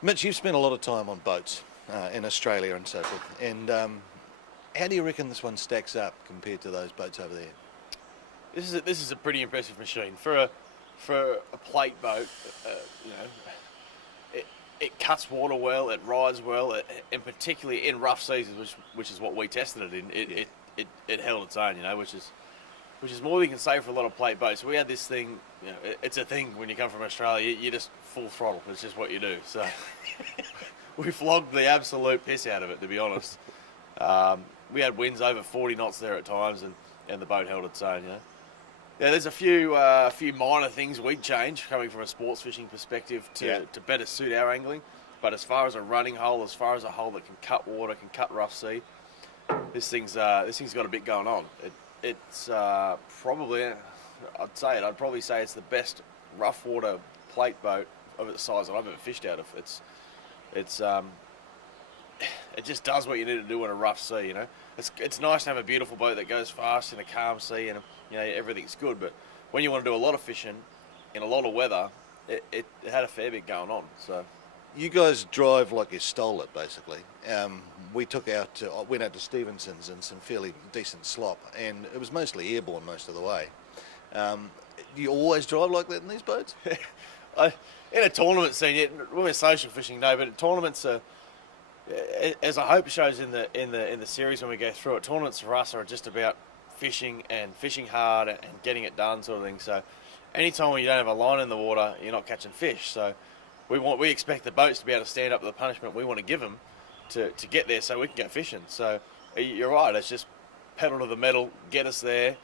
Mitch, you've spent a lot of time on boats in Australia and so forth, and how do you reckon this one stacks up compared to those boats over there? This is a pretty impressive machine for a plate boat. You know, it cuts water well, it rides well, and particularly in rough seasons, which is what we tested it in. It held its own, you know, which is more than you can say for a lot of plate boats. We had this thing, you know, it's a thing when you come from Australia. You just full throttle. It's just what you do. So we flogged the absolute piss out of it, to be honest. We had winds over 40 knots there at times, and the boat held its own, you know. Yeah, there's a few minor things we'd change coming from a sports fishing perspective to better suit our angling. But as far as a running hole, as far as a hole that can cut water, can cut rough sea, this thing's got a bit going on. It's probably, I'd probably say it's the best rough water plate boat of its size that I've ever fished out of. It just does what you need to do in a rough sea, you know. It's nice to have a beautiful boat that goes fast in a calm sea and, you know, everything's good. But when you want to do a lot of fishing in a lot of weather, it had a fair bit going on. So You guys drive like you stole it, basically. We went out to Stevenson's in some fairly decent slop, and it was mostly airborne most of the way. Do you always drive like that in these boats? In a tournament scene, when we're social fishing, no, but tournaments are, as I hope it shows in the series when we go through it, tournaments for us are just about fishing and fishing hard and getting it done, sort of thing. So anytime when you don't have a line in the water, you're not catching fish. So we expect the boats to be able to stand up to the punishment we want to give them to get there so we can go fishing. So you're right, it's just pedal to the metal, get us there,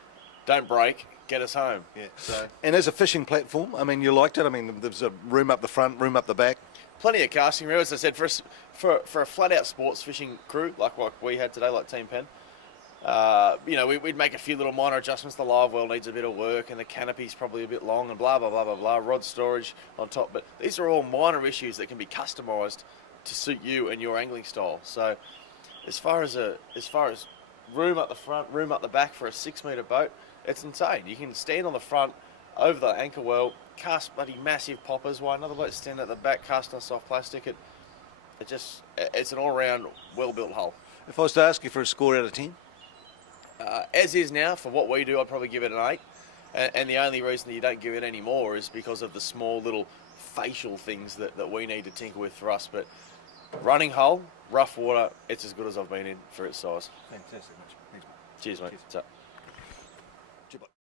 don't break, get us home. Yeah. So, and as a fishing platform, I mean, you liked it? I mean, there's a room up the front, room up the back. plenty of casting room. As I said, for a flat out sports fishing crew like what we had today, like Team Penn, you know, we'd make a few little minor adjustments. The live well needs a bit of work, and the canopy's probably a bit long, and blah blah blah blah blah. Rod storage on top, but these are all minor issues that can be customised to suit you and your angling style. So, as far as room up the front, room up the back for a 6 metre boat, it's insane. You can stand on the front over the anchor well, cast bloody massive poppers, while another boat stand at the back casting on soft plastic. It's an all-round well-built hull. If I was to ask you for a score out of 10? As is now, for what we do, I'd probably give it an 8. And the only reason that you don't give it any more is because of the small little facial things that we need to tinker with for us. But running hull, rough water, it's as good as I've been in for its size. Fantastic, Mitch. Thanks, mate. Cheers, mate. Cheers. What's up?